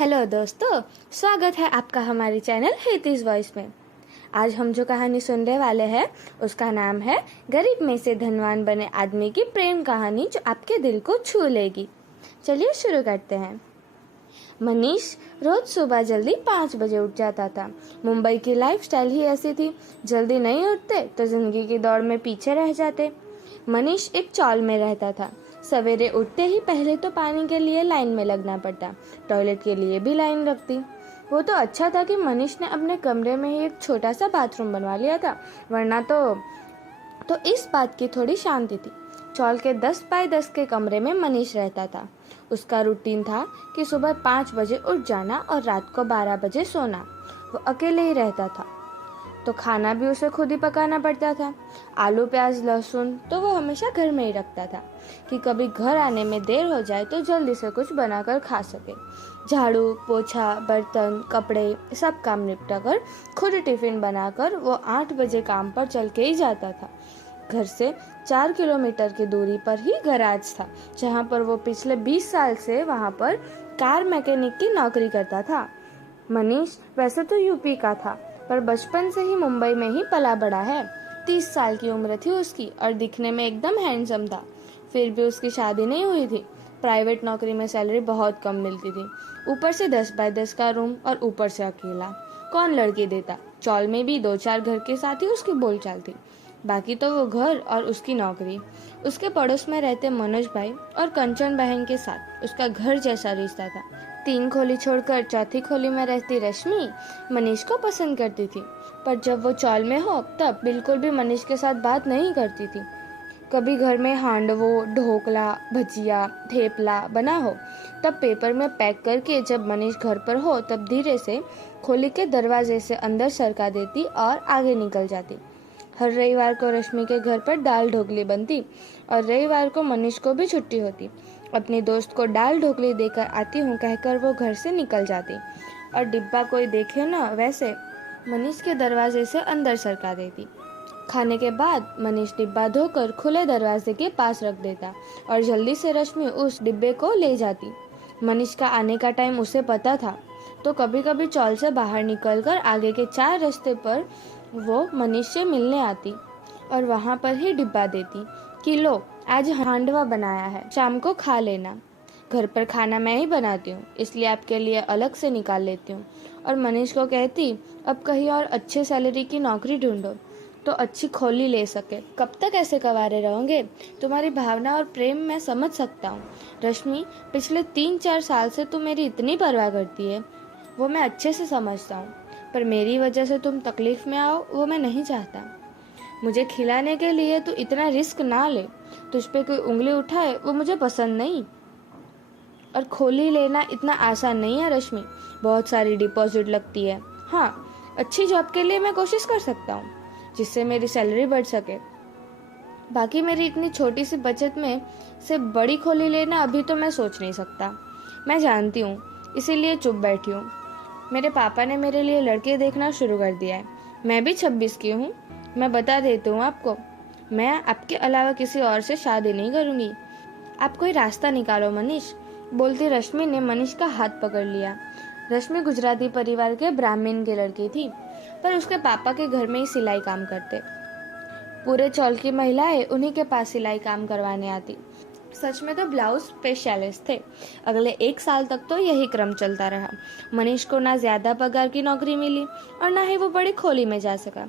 Hello दोस्तों, स्वागत है आपका हमारे चैनल हितिस वॉइस में। आज हम जो कहानी सुनने वाले हैं उसका नाम है गरीब में से धनवान बने आदमी की प्रेम कहानी, जो आपके दिल को छू लेगी। चलिए शुरू करते हैं। मनीष रोज सुबह जल्दी 5 बजे उठ जाता था। मुंबई की लाइफस्टाइल ही ऐसी थी, जल्दी नहीं उठते तो जिंदगी की दौड़ में पीछे रह जाते। मनीष एक चॉल में रहता था। सवेरे उठते ही पहले तो पानी के लिए लाइन में लगना पड़ता, टॉयलेट के लिए भी लाइन लगती। वो तो अच्छा था कि मनीष ने अपने कमरे में ही एक छोटा सा बाथरूम बनवा लिया था, वरना तो इस बात की थोड़ी शांति थी। चॉल के 10 बाय 10 के कमरे में मनीष रहता था। उसका रूटीन था कि सुबह 5 बजे उठ जाना और रात को 12 बजे सोना। वो अकेले ही रहता था तो खाना भी उसे खुद ही पकाना पड़ता था। आलू प्याज लहसुन तो वो हमेशा घर में ही रखता था कि कभी घर आने में देर हो जाए तो जल्दी से कुछ बनाकर खा सके। झाड़ू पोछा बर्तन कपड़े सब काम निपटा कर खुद टिफिन बनाकर वो 8 बजे काम पर चल के ही जाता था। घर से 4 किलोमीटर की दूरी पर ही गैराज था, जहाँ पर वो पिछले 20 साल से वहाँ पर कार मैकेनिक की नौकरी करता था। मनीष वैसे तो यूपी का था, पर बचपन से ही मुंबई में ही पला बड़ा है। 30 साल की उम्र थी उसकी और दिखने में एकदम हैंडसम था। फिर भी उसकी शादी नहीं हुई थी। प्राइवेट नौकरी में सैलरी बहुत कम मिलती थी, ऊपर से 10 बाय 10 का रूम और ऊपर से अकेला। कौन लड़की देता। चौल में भी 2-4 घर के साथ ही उसकी बोलचाल थी, बाकी तो वो घर और उसकी नौकरी। उसके पड़ोस में रहते मनोज भाई और कंचन बहन के साथ उसका घर जैसा रिश्ता था। 3 खोली छोड़कर चौथी खोली में रहती रश्मि मनीष को पसंद करती थी, पर जब वो चौल में हो तब बिल्कुल भी मनीष के साथ बात नहीं करती थी। कभी घर में हांडवो ढोकला भजिया थेपला बना हो तब पेपर में पैक करके जब मनीष घर पर हो तब धीरे से खोली के दरवाजे से अंदर सरका देती और आगे निकल जाती। हर रविवार को रश्मि के घर पर दाल ढोकली बनती और रविवार को मनीष को भी छुट्टी होती। अपनी दोस्त को दाल ढोकली देकर आती हूँ कहकर वो घर से निकल जाती और डिब्बा कोई देखे ना वैसे मनीष के दरवाजे से अंदर सरका देती। खाने के बाद मनीष डिब्बा धोकर खुले दरवाजे के पास रख देता और जल्दी से रश्मि उस डिब्बे को ले जाती। मनीष का आने का टाइम उसे पता था, तो कभी कभी चौल से बाहर निकलकर आगे के 4 रास्ते पर वो मनीष से मिलने आती और वहाँ पर ही डिब्बा देती कि लो आज हांडवा बनाया है, शाम को खा लेना। घर पर खाना मैं ही बनाती हूँ, इसलिए आपके लिए अलग से निकाल लेती हूँ। और मनीष को कहती अब कहीं और अच्छे सैलरी की नौकरी ढूंढो तो अच्छी खोली ले सके। कब तक ऐसे कवारे रहोगे? तुम्हारी भावना और प्रेम मैं समझ सकता हूँ रश्मि, पिछले 3-4 साल से तुम मेरी इतनी परवाह करती है वो मैं अच्छे से समझता हूँ, पर मेरी वजह से तुम तकलीफ में आओ वो मैं नहीं चाहता। मुझे खिलाने के लिए तू इतना रिस्क ना ले, तुझ पे कोई उंगली उठाए वो मुझे पसंद नहीं। और खोली लेना इतना आसान नहीं है रश्मि, बहुत सारी डिपॉजिट लगती है। हाँ, अच्छी जॉब के लिए मैं कोशिश कर सकता हूँ जिससे मेरी सैलरी बढ़ सके, बाकी मेरी इतनी छोटी सी बचत में से बड़ी खोली लेना अभी तो मैं सोच नहीं सकता। मैं जानती हूँ, इसीलिए चुप बैठी हूँ। मेरे पापा ने मेरे लिए लड़के देखना शुरू कर दिया है। मैं भी 26 की हूँ। मैं बता देती हूँ आपको, मैं आपके अलावा किसी और से शादी नहीं करूँगी। आप कोई रास्ता निकालो मनीष, बोलती रश्मि ने मनीष का हाथ पकड़ लिया। रश्मि गुजराती परिवार के ब्राह्मण की लड़की थी, पर उसके पापा के घर में ही सिलाई काम करते। पूरे चौल की महिलाएं उन्हीं के पास सिलाई काम करवाने आती। सच में तो ब्लाउज स्पेशलिस्ट थे। अगले 1 साल तक तो यही क्रम चलता रहा। मनीष को ना ज्यादा पगार की नौकरी मिली और ना ही वो बड़ी खोली में जा सका,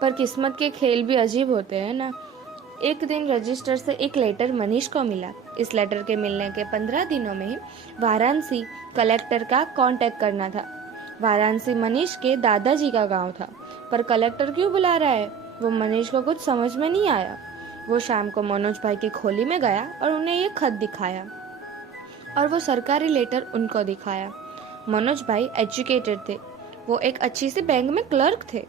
पर किस्मत के खेल भी अजीब होते हैं ना। एक दिन रजिस्टर से एक लेटर मनीष को मिला। इस लेटर के मिलने के 15 दिनों में ही वाराणसी कलेक्टर का कांटेक्ट करना था। वाराणसी मनीष के दादाजी का गांव था, पर कलेक्टर क्यों बुला रहा है वो मनीष को कुछ समझ में नहीं आया। वो शाम को मनोज भाई की खोली में गया और उन्हें ये खत दिखाया और वो सरकारी लेटर उनको दिखाया। मनोज भाई एजुकेटेड थे, वो एक अच्छी सी बैंक में क्लर्क थे।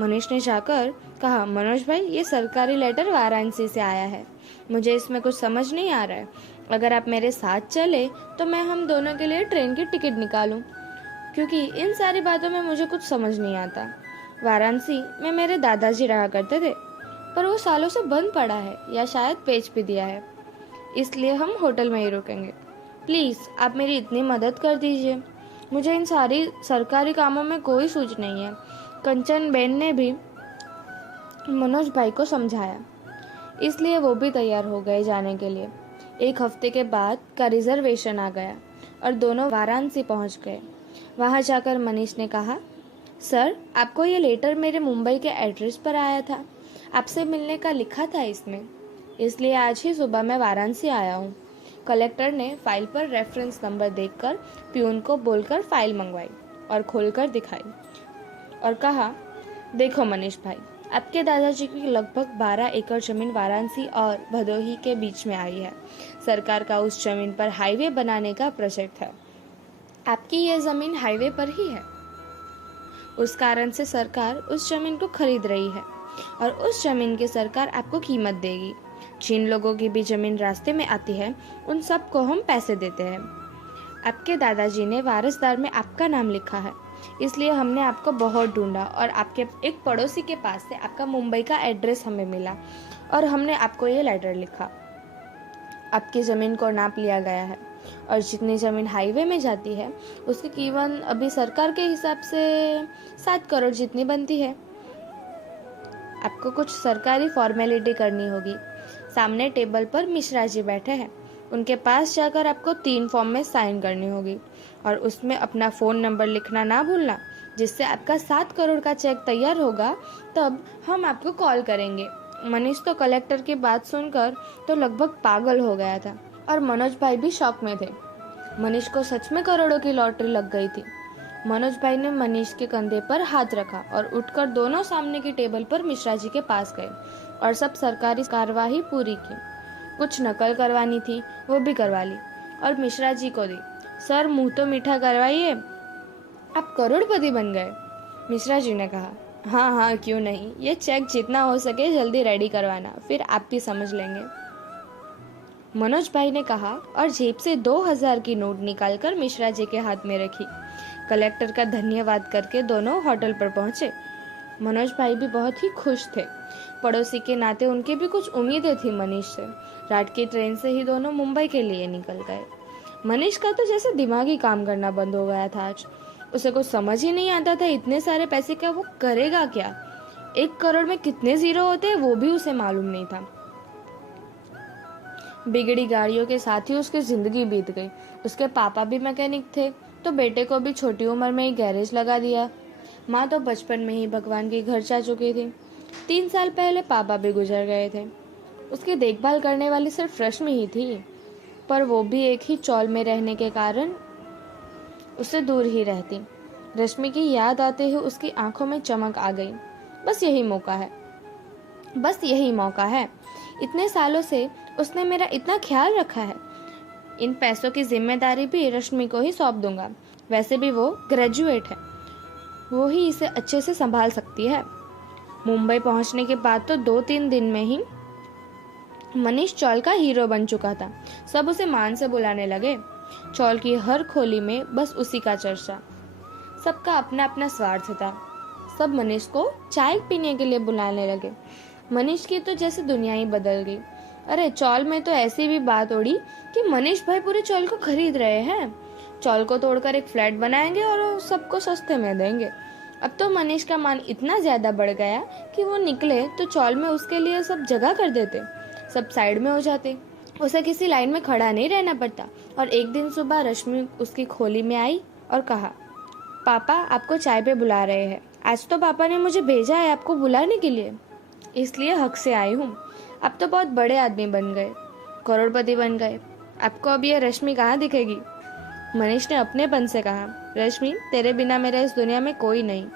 मनीष ने जाकर कहा, मनोज भाई ये सरकारी लेटर वाराणसी से आया है, मुझे इसमें कुछ समझ नहीं आ रहा है। अगर आप मेरे साथ चले तो मैं हम दोनों के लिए ट्रेन की टिकट निकालूं, क्योंकि इन सारी बातों में मुझे कुछ समझ नहीं आता। वाराणसी में मेरे दादाजी रहा करते थे, पर वो सालों से बंद पड़ा है या शायद बेच भी दिया है, इसलिए हम होटल में ही रुकेंगे। प्लीज आप मेरी इतनी मदद कर दीजिए। मुझे इन सारी सरकारी कामों में कोई सूझ नहीं है। कंचन बेन ने भी मनोज भाई को समझाया, इसलिए वो भी तैयार हो गए जाने के लिए। एक हफ्ते के बाद का रिजर्वेशन आ गया और दोनों वाराणसी पहुंच गए। वहां जाकर मनीष ने कहा, सर, आपको ये लेटर मेरे मुंबई के एड्रेस पर आया था। आपसे मिलने का लिखा था इसमें, इसलिए आज ही सुबह मैं वाराणसी आया हूँ। कलेक्टर ने फाइल पर रेफरेंस नंबर देखकर प्यून को बोलकर फाइल मंगवाई और खोलकर दिखाई और कहा, देखो मनीष भाई, आपके दादाजी की लगभग 12 एकड़ जमीन वाराणसी और भदोही के बीच में आई है। सरकार का उस जमीन पर हाईवे बनाने का प्रोजेक्ट है। आपकी यह जमीन हाईवे पर ही है। उस कारण से सरकार उस जमीन को खरीद रही है और उस जमीन की सरकार आपको कीमत देगी। जिन लोगों की भी जमीन रास्ते में आती है, उन सबको हम पैसे देते हैं। आपके दादाजी ने वारसदार में आपका नाम लिखा है, इसलिए हमने आपको बहुत ढूंढा और आपके एक पड़ोसी के पास से आपका मुंबई का एड्रेस हमें मिला और हमने आपको ये लेटर लिखा। आपकी ज़मीन को नाप लिया गया है और जितनी ज़मीन हाईवे में जाती है उसकी कीमत अभी सरकार के हिसाब से 7 करोड़ जितनी बनती है। आपको कुछ सरकारी फॉर्मेलिटी करनी होगी। सामने टेबल पर मिश्रा जी बैठे हैं, उनके पास जाकर आपको 3 फॉर्म में साइन करनी होगी और उसमें अपना फ़ोन नंबर लिखना ना भूलना, जिससे आपका 7 करोड़ का चेक तैयार होगा तब हम आपको कॉल करेंगे। मनीष तो कलेक्टर की बात सुनकर तो लगभग पागल हो गया था और मनोज भाई भी शॉक में थे। मनीष को सच में करोड़ों की लॉटरी लग गई थी। मनोज भाई ने मनीष के कंधे पर हाथ रखा और उठकर दोनों सामने की टेबल पर मिश्रा जी के पास गए और सब सरकारी कार्यवाही पूरी की। कुछ नकल करवानी थी वो भी करवा ली और मिश्रा जी को दी। सर, मुंह तो मीठा करवाइए, आप करोड़पति बन गए। मिश्रा जी ने कहा, हाँ हाँ, क्यों नहीं, ये चेक जितना हो सके जल्दी रेडी करवाना, फिर आप भी समझ लेंगे। मनोज भाई ने कहा और जेब से 2000 की नोट निकालकर मिश्रा जी के हाथ में रखी। कलेक्टर का धन्यवाद करके दोनों होटल पर पहुंचे। मनोज भाई भी बहुत ही खुश थे। पड़ोसी के नाते उनकी भी कुछ उम्मीदें थी मनीष से। रात की ट्रेन से ही दोनों मुंबई के लिए निकल गए। मनीष का तो जैसे दिमाग ही काम करना बंद हो गया था आज। उसे कुछ समझ ही नहीं आता था इतने सारे पैसे का वो करेगा क्या। 1 करोड़ में कितने जीरो होते हैं वो भी उसे मालूम नहीं था। बिगड़ी गाड़ियों के साथ ही उसकी जिंदगी बीत गई। उसके पापा भी मैकेनिक थे तो बेटे को भी छोटी उम्र में ही गैरेज लगा दिया। माँ तो बचपन में ही भगवान के घर जा चुकी थी। 3 साल पहले पापा भी गुजर गए थे। उसकी देखभाल करने वाली सिर्फ रश्मि ही थी, पर वो भी एक ही चौल में रहने के कारण उससे दूर ही रहती। रश्मि की याद आते ही उसकी आंखों में चमक आ गई। बस यही मौका है, बस यही मौका है। इतने सालों से उसने मेरा इतना ख्याल रखा है। इन पैसों की जिम्मेदारी भी रश्मि को ही सौंप दूंगा। वैसे भी वो ग्रेजुएट है, वो ही इसे अच्छे से संभाल सकती है। मुंबई पहुंचने के बाद तो 2-3 दिन में ही मनीष चौल का हीरो बन चुका था। सब उसे मान से बुलाने लगे। चौल की हर खोली में बस उसी का चर्चा। सबका अपना अपना स्वार्थ था। सब मनीष को चाय पीने के लिए बुलाने लगे। मनीष की तो जैसे दुनिया ही बदल गई। अरे, चौल में तो ऐसी भी बात उड़ी कि मनीष भाई पूरे चौल को खरीद रहे हैं। चौल को तोड़कर एक फ्लैट बनाएंगे और सबको सस्ते में देंगे। अब तो मनीष का मान इतना ज्यादा बढ़ गया कि वो निकले तो चौल में उसके लिए सब जगह कर देते, सब साइड में हो जाते। उसे किसी लाइन में खड़ा नहीं रहना पड़ता। और एक दिन सुबह रश्मि उसकी खोली में आई और कहा, पापा आपको चाय पे बुला रहे हैं। आज तो पापा ने मुझे भेजा है आपको बुलाने के लिए, इसलिए हक से आई हूँ। अब तो बहुत बड़े आदमी बन गए, करोड़पति बन गए। आपको अब ये रश्मि कहाँ दिखेगी? मनीष ने अपनेपन से कहा, रश्मि, तेरे बिना मेरा इस दुनिया में कोई नहीं।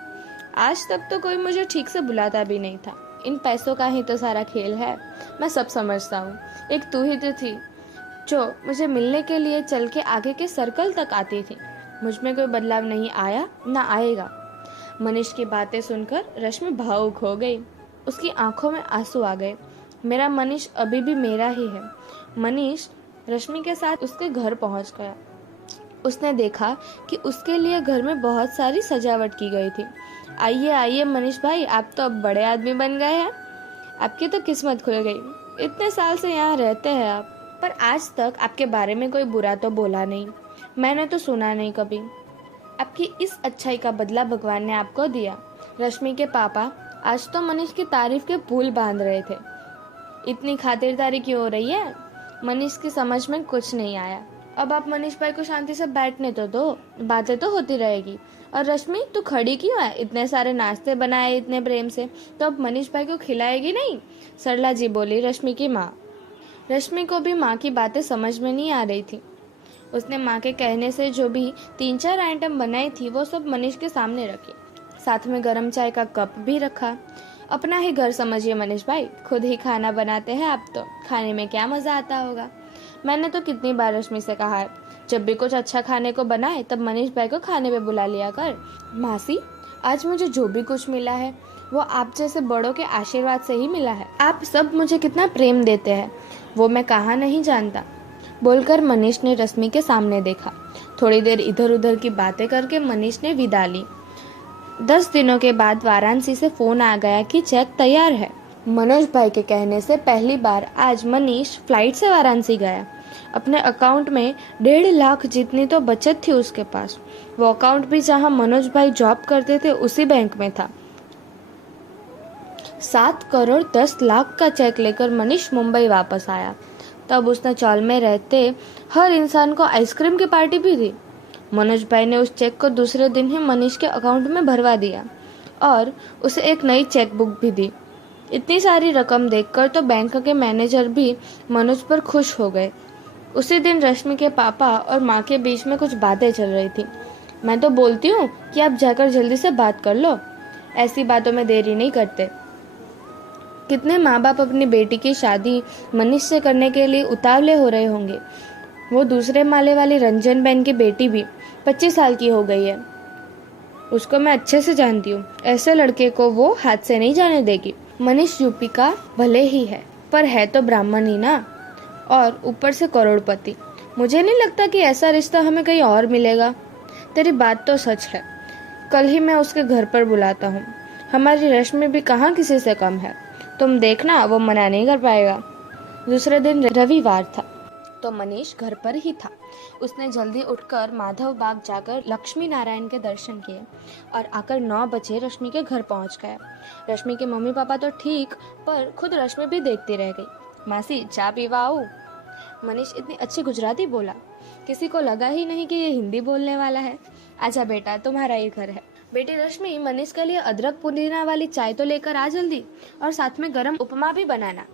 आज तक तो कोई मुझे ठीक से बुलाता भी नहीं था। इन पैसों का ही तो सारा खेल है। मैं सब समझता हूँ। एक तू ही तो थी जो मुझे मिलने के लिए चल के आगे के सर्कल तक आती थी। मुझ में कोई बदलाव नहीं आया, ना आएगा। मनीष की बातें सुनकर रश्मि भावुक हो गई। उसकी आंखों में आंसू आ गए। मेरा मनीष अभी भी मेरा ही है। मनीष रश्मि के साथ उसके घर पहुंच गया। उसने देखा कि उसके लिए घर में बहुत सारी सजावट की गई थी। आइए आइए मनीष भाई, आप तो अब बड़े आदमी बन गए हैं। आपकी तो किस्मत खुल गई। इतने साल से यहाँ रहते हैं आप, पर आज तक आपके बारे में कोई बुरा तो बोला नहीं। मैंने तो सुना नहीं कभी। आपकी इस अच्छाई का बदला भगवान ने आपको दिया। रश्मि के पापा आज तो मनीष की तारीफ के पुल बांध रहे थे। इतनी खातिरदारी क्यों हो रही है? मनीष की समझ में कुछ नहीं आया। अब आप मनीष भाई को शांति से बैठने तो दो, बातें तो होती रहेगी। और रश्मि, तू खड़ी क्यों है? इतने सारे नाश्ते बनाए इतने प्रेम से, तो अब मनीष भाई को खिलाएगी नहीं? सरला जी बोली, रश्मि की माँ। रश्मि को भी माँ की बातें समझ में नहीं आ रही थी। उसने माँ के कहने से जो भी 3-4 आइटम बनाई थी वो सब मनीष के सामने रखी, साथ में गर्म चाय का कप भी रखा। अपना ही घर समझिए मनीष भाई, खुद ही खाना बनाते हैं आप, तो खाने में क्या मजा आता होगा। मैंने तो कितनी बार रश्मि से कहा है, जब भी कुछ अच्छा खाने को बनाए तब मनीष भाई को खाने पे बुला लिया कर। मासी, आज मुझे जो भी कुछ मिला है वो आप जैसे बड़ों के आशीर्वाद से ही मिला है। आप सब मुझे कितना प्रेम देते हैं वो मैं कहाँ नहीं जानता, बोलकर मनीष ने रश्मि के सामने देखा। थोड़ी देर इधर उधर की बातें करके मनीष ने विदा ली। 10 दिनों के बाद वाराणसी से फोन आ गया कि चेक तैयार है। मनोज भाई के कहने से पहली बार आज मनीष फ्लाइट से वाराणसी गया। अपने अकाउंट में 1.5 लाख जितनी तो बचत थी उसके पास। वो अकाउंट भी जहां मनोज भाई जॉब करते थे उसी बैंक में था। 7 करोड़ 10 लाख का चेक लेकर मनीष मुंबई वापस आया। तब उसने चौल में रहते हर इंसान को आइसक्रीम की पार्टी भी दी। मनोज भाई ने उस चेक को दूसरे दिन ही मनीष के अकाउंट में भरवा दिया और उसे एक नई चेकबुक भी दी। इतनी सारी रकम देखकर तो बैंक के मैनेजर भी मनोज पर खुश हो गए। उसी दिन रश्मि के पापा और माँ के बीच में कुछ बातें चल रही थी। मैं तो बोलती हूँ कि आप जाकर जल्दी से बात कर लो, ऐसी बातों में देरी नहीं करते। कितने माँ बाप अपनी बेटी की शादी मनीष से करने के लिए उतावले हो रहे होंगे। वो दूसरे माले वाली रंजन बहन की बेटी भी 25 साल की हो गई है। उसको मैं अच्छे से जानती हूँ, ऐसे लड़के को वो हाथ से नहीं जाने देगी। मनीष यूपी का भले ही है, पर है तो ब्राह्मण ही ना, और ऊपर से करोड़पति। मुझे नहीं लगता कि ऐसा रिश्ता हमें कहीं और मिलेगा। तेरी बात तो सच है, कल ही मैं उसके घर पर बुलाता हूँ। हमारी रश्मि भी कहाँ किसी से कम है, तुम देखना वो मना नहीं कर पाएगा। दूसरे दिन रविवार था तो मनीष घर पर ही था। उसने जल्दी उठकर माधव बाग जाकर लक्ष्मी नारायण के दर्शन किए और आकर 9 बजे रश्मि के घर पहुंच गया। रश्मि के मम्मी पापा तो ठीक, पर खुद रश्मि भी देखती रह गई। मासी, चा पीवा आओ। मनीष इतनी अच्छी गुजराती बोला, किसी को लगा ही नहीं कि ये हिंदी बोलने वाला है। आजा बेटा, तुम्हारा ही घर है। बेटी रश्मि, मनीष के लिए अदरक पुदीना वाली चाय तो लेकर आ जल्दी, और साथ में गरम उपमा भी बनाना।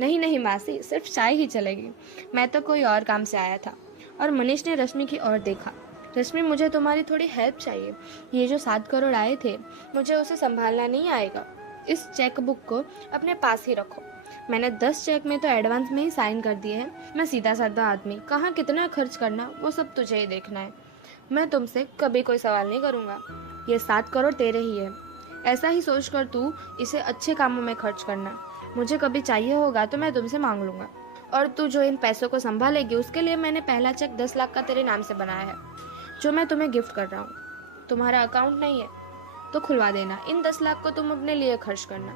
नहीं नहीं मासी, सिर्फ चाय ही चलेगी, मैं तो कोई और काम से आया था। और मनीष ने रश्मि की ओर देखा। रश्मि, मुझे तुम्हारी थोड़ी हेल्प चाहिए। ये जो 7 करोड़ आए थे, मुझे उसे संभालना नहीं आएगा। इस चेक बुक को अपने पास ही रखो। मैंने 10 चेक में तो एडवांस में ही साइन कर दिए हैं। मैं सीधा साधा आदमी, कहाँ कितना खर्च करना वो सब तुझे ही देखना है। मैं तुमसे कभी कोई सवाल नहीं करूँगा। ये 7 करोड़ तेरे ही है, ऐसा ही सोच कर तू इसे अच्छे कामों में खर्च करना। मुझे कभी चाहिए होगा तो मैं तुमसे मांग लूंगा। और तू जो इन पैसों को संभालेगी उसके लिए मैंने पहला चेक 10 लाख का तेरे नाम से बनाया है, जो मैं तुम्हें गिफ्ट कर रहा हूँ। तुम्हारा अकाउंट नहीं है तो खुलवा देना। इन 10 लाख को तुम अपने लिए खर्च करना,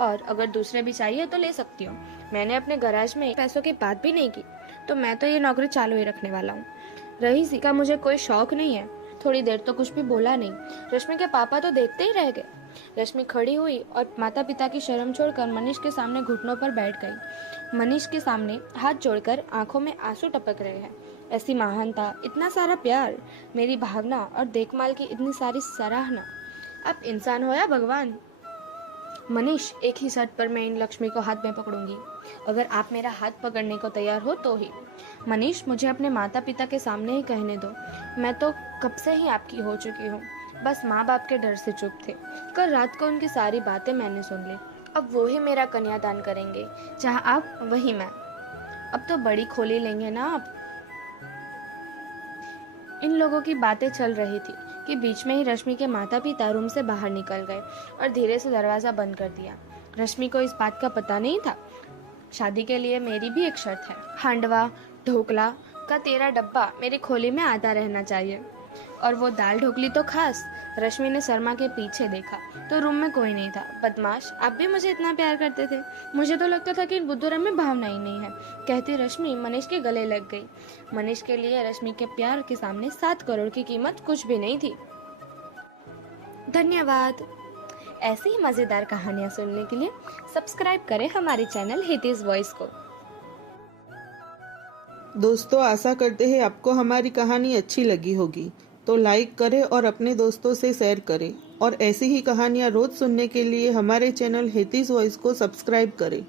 और अगर दूसरे भी चाहिए तो ले सकती हो। मैंने अपने गैराज में पैसों की बात भी नहीं की, तो मैं तो ये नौकरी चालू ही रखने वाला हूँ। रही सी का मुझे कोई शौक नहीं है। थोड़ी देर तो कुछ भी बोला नहीं। रश्मि के पापा तो देखते ही रह गए। रश्मि खड़ी हुई और माता पिता की शर्म छोड़कर मनीष के सामने घुटनों पर बैठ गई। मनीष के सामने हाथ जोड़कर आंखों में आंसू टपक रहे हैं। ऐसी महानता, इतना सारा प्यार, मेरी भावना और देखभाल की इतनी सारी सराहना। आप इंसान हो या भगवान? मनीष, एक ही शर्त पर मैं इन लक्ष्मी को हाथ में पकड़ूंगी, अगर आप मेरा हाथ पकड़ने को तैयार हो तो ही। मनीष, मुझे अपने माता पिता के सामने ही कहने दो, मैं तो कब से ही आपकी हो चुकी हूँ। बस माँ बाप के डर से चुप थे। कल रात को उनकी सारी बातें मैंने सुन ली। अब वो ही मेरा कन्यादान करेंगे, जहाँ आप वही मैं। अब तो बड़ी खोली लेंगे ना आप। इन लोगों की बातें चल रही थी कि बीच में ही रश्मि के माता पिता रूम से बाहर निकल गए और धीरे से दरवाजा बंद कर दिया। रश्मि को इस बात का पता नहीं था। शादी के लिए मेरी भी एक शर्त है, हांडवा ढोकला का तेरा डब्बा मेरी खोली में आता रहना चाहिए, और वो दाल ढोकली तो खास। रश्मि ने शर्मा के पीछे देखा। तो रूम में कोई नहीं था। बदमाश, आप भी मुझे इतना प्यार करते थे। मुझे तो लगता था कि इन बुद्धूराम में भावना ही नहीं है, कहती रश्मि मनीष के गले लग गई। मनीष के लिए रश्मि के प्यार के सामने 7 करोड़ की कीमत कुछ भी नहीं थी। धन्यवाद। ऐसी ही मजेदार कहानियां सुनने के लिए सब्सक्राइब करें हमारे चैनल हितिस वॉइस को। दोस्तों, आशा करते हैं आपको हमारी कहानी अच्छी लगी होगी, तो लाइक करें और अपने दोस्तों से शेयर करें। और ऐसी ही कहानियाँ रोज सुनने के लिए हमारे चैनल हेतीज वॉइस को सब्सक्राइब करें।